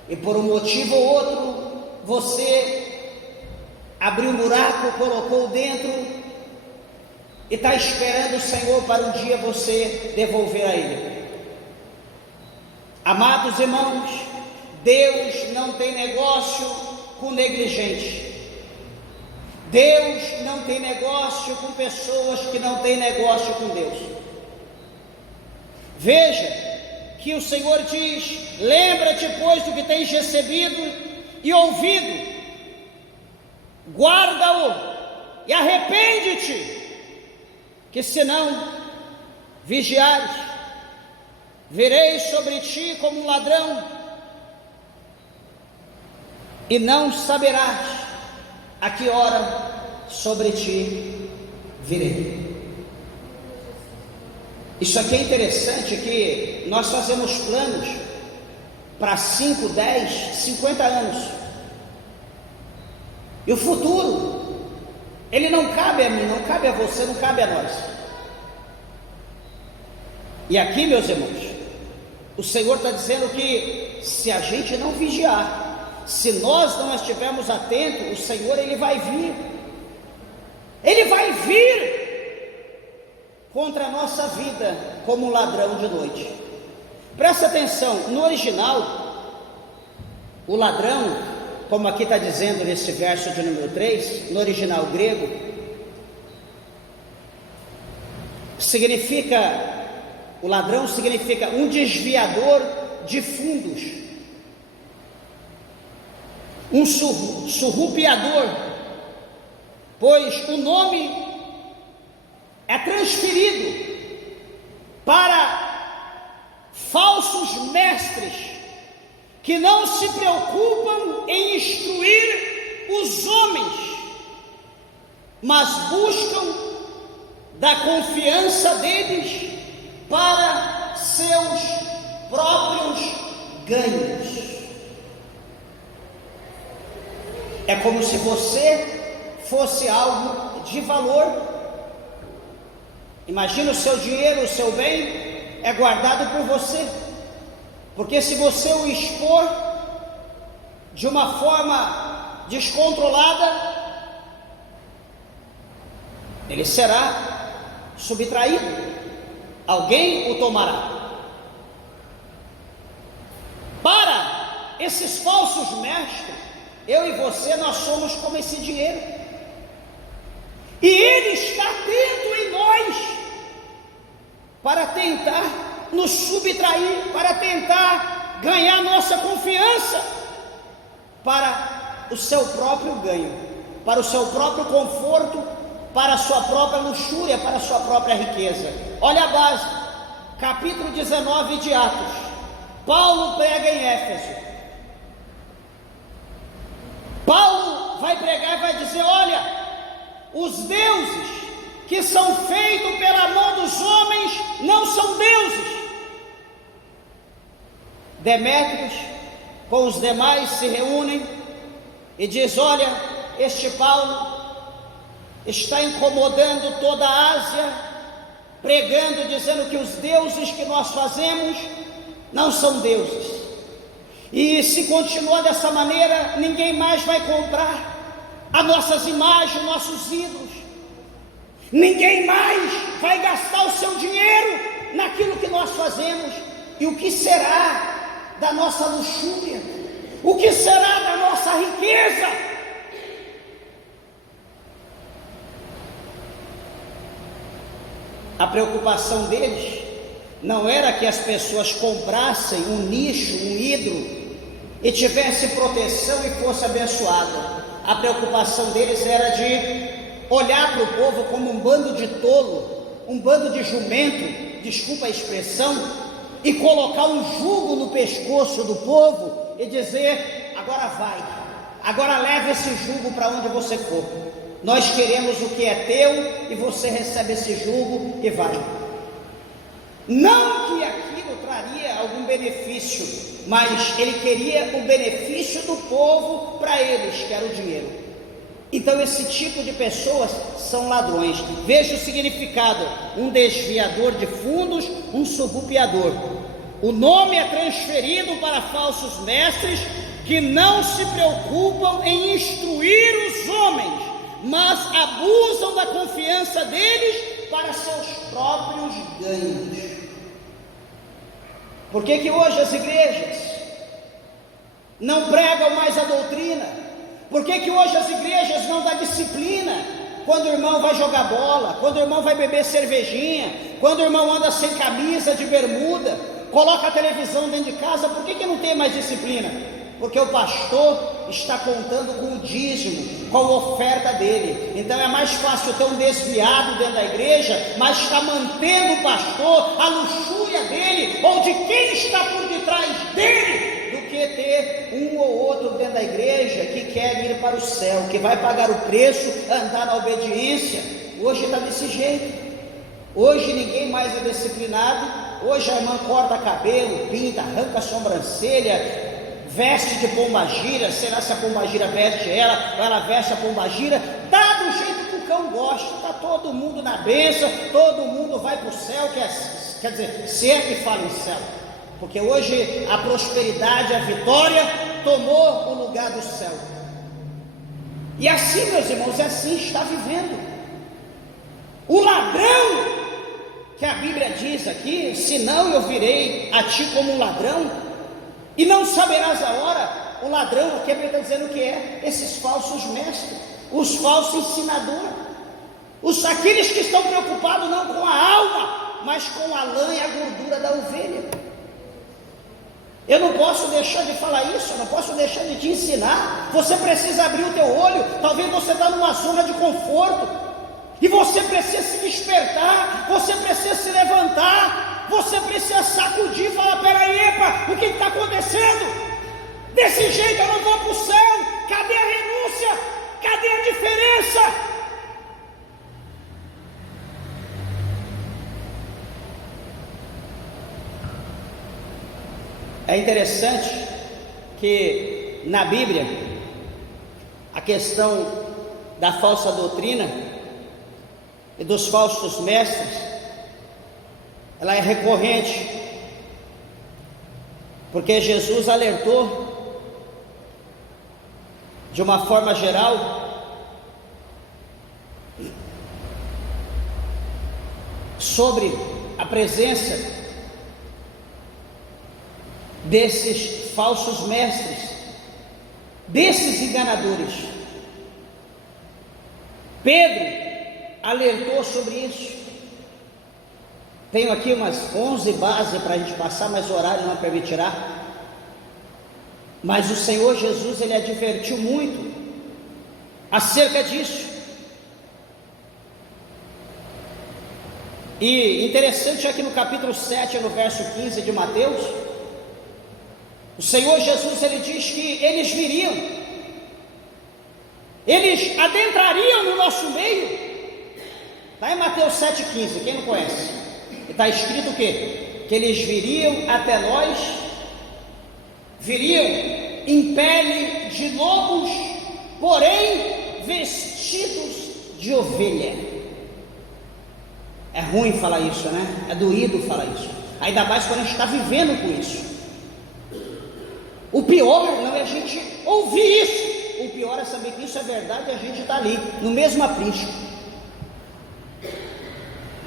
E por um motivo ou outro, você abriu um buraco, colocou dentro e está esperando o Senhor para um dia você devolver a Ele. Amados irmãos, Deus não tem negócio com negligente. Deus não tem negócio com pessoas que não têm negócio com Deus. Veja que o Senhor diz: lembra-te, pois, do que tens recebido e ouvido, guarda-o e arrepende-te, que senão vigiares, virei sobre ti como um ladrão, e não saberás a que hora sobre ti virei. Isso aqui é interessante, que nós fazemos planos para 5, 10, 50 anos. E o futuro, ele não cabe a mim, não cabe a você, não cabe a nós. E aqui, meus irmãos, o Senhor está dizendo que se a gente não vigiar, se nós não estivermos atentos, o Senhor, Ele vai vir contra a nossa vida como um ladrão de noite. Presta atenção, no original, o ladrão, como aqui está dizendo nesse verso de número 3, no original grego, o ladrão significa um desviador de fundos, um surrupiador, pois o nome é transferido para falsos mestres que não se preocupam em instruir os homens, mas buscam da confiança deles para seus próprios ganhos. É como se você fosse algo de valor. Imagina o seu dinheiro, o seu bem, é guardado por você, porque se você o expor de uma forma descontrolada, ele será subtraído, alguém o tomará. Para esses falsos mestres, eu e você, nós somos como esse dinheiro, e ele está atento em nós para tentar nos subtrair, para tentar ganhar nossa confiança para o seu próprio ganho, para o seu próprio conforto, para a sua própria luxúria, para a sua própria riqueza. Olha a base, capítulo 19 de Atos. Paulo prega em Éfeso. Paulo vai pregar e vai dizer: olha, os deuses que são feitos pela mão dos homens não são deuses. Demétrios com os demais se reúnem e diz: olha, este Paulo está incomodando toda a Ásia, pregando, dizendo que os deuses que nós fazemos não são deuses, e se continuar dessa maneira, ninguém mais vai comprar as nossas imagens, nossos ídolos, ninguém mais vai gastar o seu dinheiro naquilo que nós fazemos. E o que será da nossa luxúria? O que será da nossa riqueza? A preocupação deles não era que as pessoas comprassem um nicho, um ídolo, e tivesse proteção e fosse abençoada. A preocupação deles era de olhar para o povo como um bando de tolo, um bando de jumento, desculpa a expressão, e colocar um jugo no pescoço do povo e dizer: agora vai, agora leva esse jugo para onde você for, nós queremos o que é teu e você recebe esse jugo e vai. Não que aquilo traria algum benefício, mas ele queria o benefício do povo para eles, que era o dinheiro. Então esse tipo de pessoas são ladrões. Veja o significado: um desviador de fundos, um surrupiador. O nome é transferido para falsos mestres que não se preocupam em instruir os homens, mas abusam da confiança deles para seus próprios ganhos. Por que hoje as igrejas não pregam mais a doutrina? Por que hoje as igrejas não dão disciplina? Quando o irmão vai jogar bola, quando o irmão vai beber cervejinha, quando o irmão anda sem camisa, de bermuda, coloca a televisão dentro de casa, por que não tem mais disciplina? Porque o pastor está contando com o dízimo, com a oferta dele. Então é mais fácil ter um desviado dentro da igreja, mas está mantendo o pastor, a luxúria dele, ou de quem está por detrás dele, do que ter um ou outro dentro da igreja que quer ir para o céu, que vai pagar o preço, andar na obediência. Hoje está desse jeito. Hoje ninguém mais é disciplinado. Hoje a irmã corta cabelo, pinta, arranca a sobrancelha, veste de pombagira, será se a pombagira veste ela, ou ela veste a pombagira, dá do jeito que o cão gosta, está todo mundo na bênção, todo mundo vai para o céu, quer dizer, se é que fala em céu, porque hoje a prosperidade, a vitória tomou o lugar do céu. E assim, meus irmãos, assim está vivendo o ladrão, que a Bíblia diz aqui: senão eu virei a ti como um ladrão, e não saberás a hora. O ladrão, aqui ele está dizendo o que é? Esses falsos mestres, os falsos ensinadores, aqueles que estão preocupados não com a alma, mas com a lã e a gordura da ovelha. Eu não posso deixar de falar isso, eu não posso deixar de te ensinar. Você precisa abrir o teu olho. Talvez você está numa zona de conforto, e você precisa se despertar, você precisa se levantar, você precisa sacudir e falar: peraí, epa, o que está acontecendo? Desse jeito eu não vou para o céu. Cadê a renúncia? Cadê a diferença? É interessante que na Bíblia a questão da falsa doutrina e dos falsos mestres ela é recorrente, porque Jesus alertou de uma forma geral sobre a presença desses falsos mestres, desses enganadores. Pedro alertou sobre isso. Tenho aqui umas 11 bases para a gente passar, mas o horário não permitirá. Mas o Senhor Jesus, ele advertiu muito acerca disso. E interessante é que no capítulo 7, no verso 15 de Mateus, o Senhor Jesus, ele diz que eles viriam, eles adentrariam no nosso meio. Está em Mateus 7,15, quem não conhece? Está escrito o quê? Que eles viriam até nós, viriam em pele de lobos, porém vestidos de ovelha. É ruim falar isso, né? É doído falar isso, ainda mais quando a gente está vivendo com isso. O pior não é a gente ouvir isso, o pior é saber que isso é verdade e a gente está ali, no mesmo aprisco.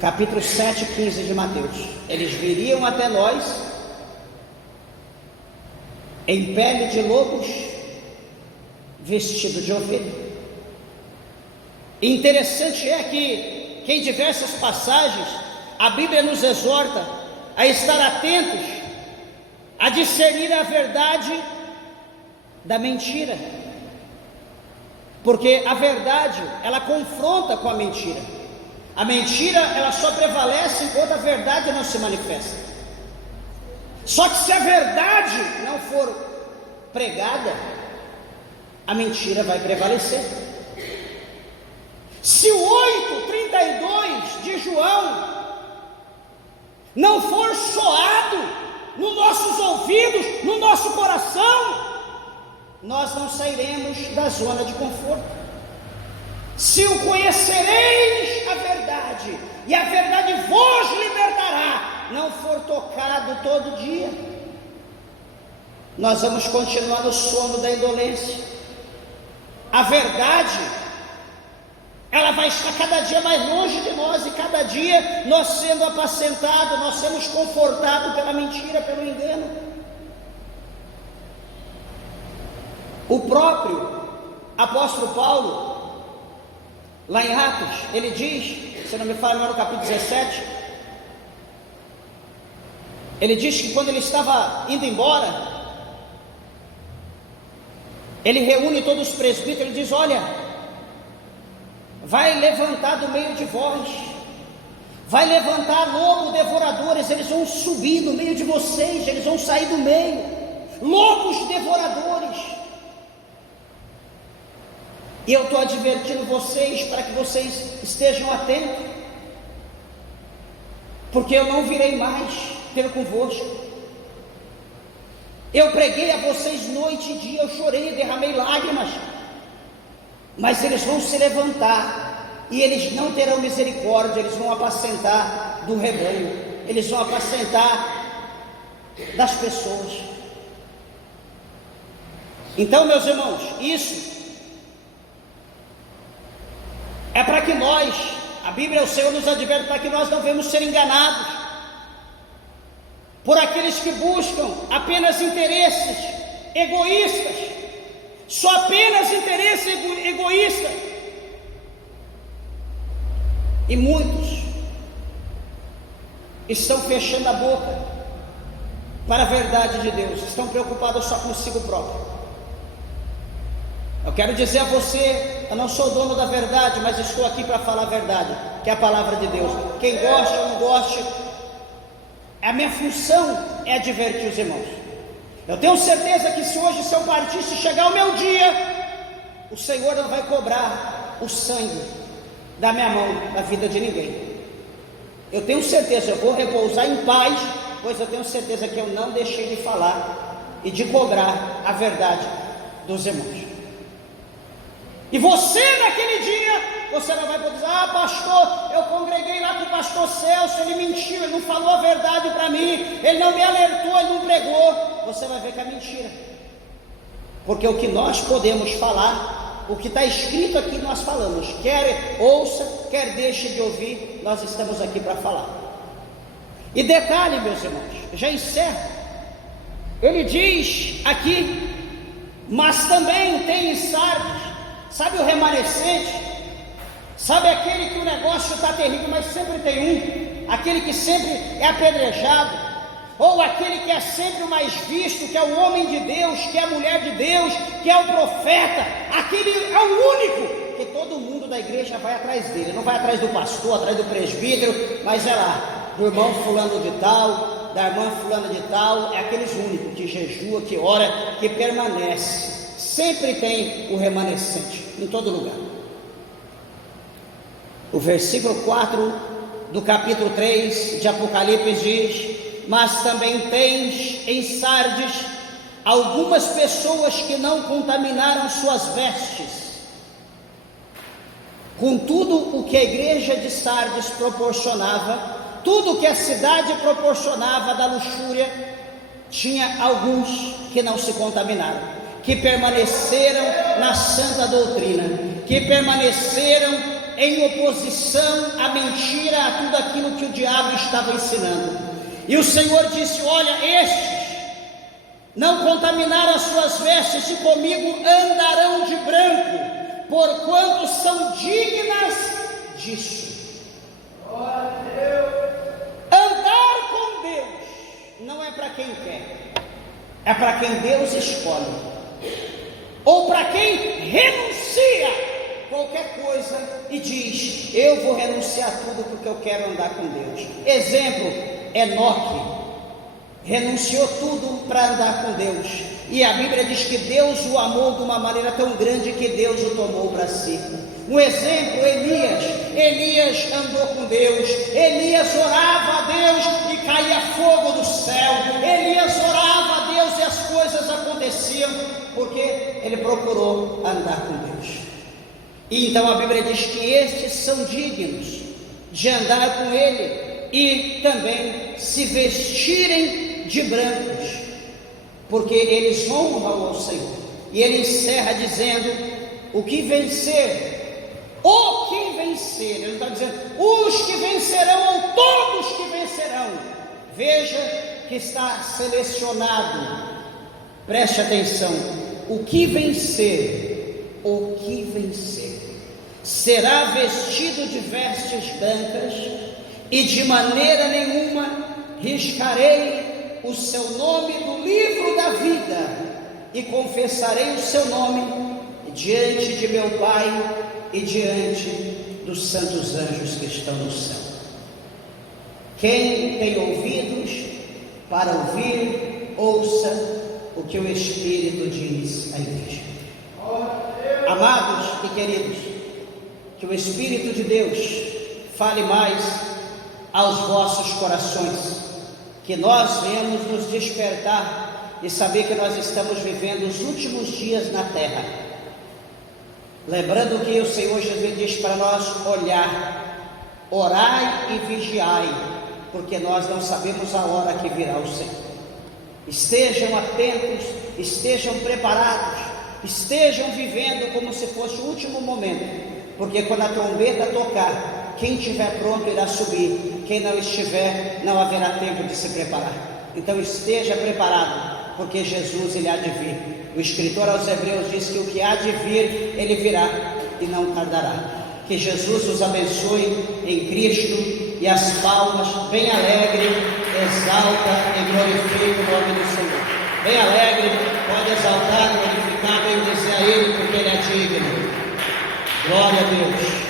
Capítulo 7,15 de Mateus. Eles viriam até nós em pele de lobos, vestido de ovelha. Interessante é que em diversas passagens a Bíblia nos exorta a estar atentos, a discernir a verdade da mentira, porque a verdade, ela confronta com a mentira. A mentira, ela só prevalece enquanto a verdade não se manifesta. Só que se a verdade não for pregada, a mentira vai prevalecer. Se o 8:32 de João não for soado nos nossos ouvidos, no nosso coração, nós não sairemos da zona de conforto. Se o conhecereis a verdade, e a verdade vos libertará, não for tocado todo dia, nós vamos continuar no sono da indolência. A verdade, ela vai estar cada dia mais longe de nós, e cada dia nós sendo apacentados, nós seremos confortados pela mentira, pelo engano. O próprio apóstolo Paulo, lá em Atos, ele diz, se não me falha, no capítulo 17, ele diz que quando ele estava indo embora, ele reúne todos os presbíteros, ele diz: olha, vai levantar do meio de vós, vai levantar lobo devoradores, eles vão subir no meio de vocês, eles vão sair do meio, lobos devoradores. E eu estou advertindo vocês para que vocês estejam atentos, porque eu não virei mais ter convosco. Eu preguei a vocês noite e dia, eu chorei, derramei lágrimas, mas eles vão se levantar, e eles não terão misericórdia, eles vão apacentar do rebanho, eles vão apacentar das pessoas. Então, meus irmãos, isso é para que nós, a Bíblia, o Senhor nos adverte para que nós não venhamos ser enganados por aqueles que buscam apenas interesses egoístas, só apenas interesse egoísta. E muitos estão fechando a boca para a verdade de Deus, estão preocupados só consigo próprio. Eu quero dizer a você, eu não sou dono da verdade, mas estou aqui para falar a verdade, que é a palavra de Deus. Quem gosta ou não goste, a minha função é advertir os irmãos. Eu tenho certeza que se hoje eu partir, se chegar o meu dia, o Senhor não vai cobrar o sangue da minha mão, da vida de ninguém. Eu tenho certeza, eu vou repousar em paz, pois eu tenho certeza que eu não deixei de falar e de cobrar a verdade dos irmãos. E você naquele dia Você não vai poder dizer: ah, pastor, eu congreguei lá com o pastor Celso, ele mentiu, ele não falou a verdade para mim, ele não me alertou, ele não pregou. Você vai ver que é mentira, porque o que nós podemos falar, o que está escrito aqui nós falamos, quer ouça, quer deixe de ouvir, nós estamos aqui para falar. E detalhe, meus irmãos, já encerro, ele diz aqui: mas também tem em Sardes, sabe o remanescente, sabe aquele que o negócio está terrível, mas sempre tem um, aquele que sempre é apedrejado, ou aquele que é sempre o mais visto, que é o homem de Deus, que é a mulher de Deus, que é o profeta, aquele é o único que todo mundo da igreja vai atrás dele, não vai atrás do pastor, atrás do presbítero, mas é lá, do irmão fulano de tal, da irmã fulana de tal, é aqueles únicos que jejua, que ora, que permanece. Sempre tem o remanescente, em todo lugar. O versículo 4 do capítulo 3 de Apocalipse diz: mas também tens em Sardes algumas pessoas que não contaminaram suas vestes. Com tudo o que a igreja de Sardes proporcionava, tudo o que a cidade proporcionava da luxúria, tinha alguns que não se contaminaram, que permaneceram na santa doutrina, que permaneceram em oposição à mentira, a tudo aquilo que o diabo estava ensinando. E o Senhor disse: olha, estes não contaminaram as suas vestes e comigo andarão de branco, porquanto são dignas disso. Andar com Deus não é para quem quer, é para quem Deus escolhe, ou para quem renuncia qualquer coisa e diz: eu vou renunciar tudo porque eu quero andar com Deus. Exemplo, Enoque renunciou tudo para andar com Deus, e a Bíblia diz que Deus o amou de uma maneira tão grande que Deus o tomou para si. Um exemplo, Elias andou com Deus, Elias orava a Deus e caía fogo do céu, Elias orava a Deus e as coisas aconteciam, porque ele procurou andar com Deus. E então a Bíblia diz que estes são dignos de andar com ele e também se vestirem de brancos, porque eles honram ao Senhor. E ele encerra dizendo: o que vencer, ele está dizendo os que vencerão, ou todos que vencerão. Veja que está selecionado, preste atenção: o que vencer, será vestido de vestes brancas, e de maneira nenhuma riscarei o seu nome do livro da vida, e confessarei o seu nome diante de meu Pai e diante dos santos anjos que estão no céu. Quem tem ouvidos para ouvir, ouça o que o Espírito diz à igreja. Amados e queridos, que o Espírito de Deus fale mais aos vossos corações, que nós venhamos nos despertar e saber que nós estamos vivendo os últimos dias na terra, lembrando que o Senhor Jesus diz para nós olhar, orai e vigiai, porque nós não sabemos a hora que virá o Senhor. Estejam atentos, estejam preparados, estejam vivendo como se fosse o último momento, porque quando a trombeta tocar, quem estiver pronto irá subir, quem não estiver, não haverá tempo de se preparar. Então esteja preparado, porque Jesus ele há de vir. O escritor aos Hebreus diz que o que há de vir, ele virá e não tardará. Que Jesus os abençoe em Cristo, e as palmas bem alegre exalta e glorifica o nome do Senhor. Bem alegre, pode exaltar, glorificar, bendizer a Ele, porque Ele é digno. Glória a Deus.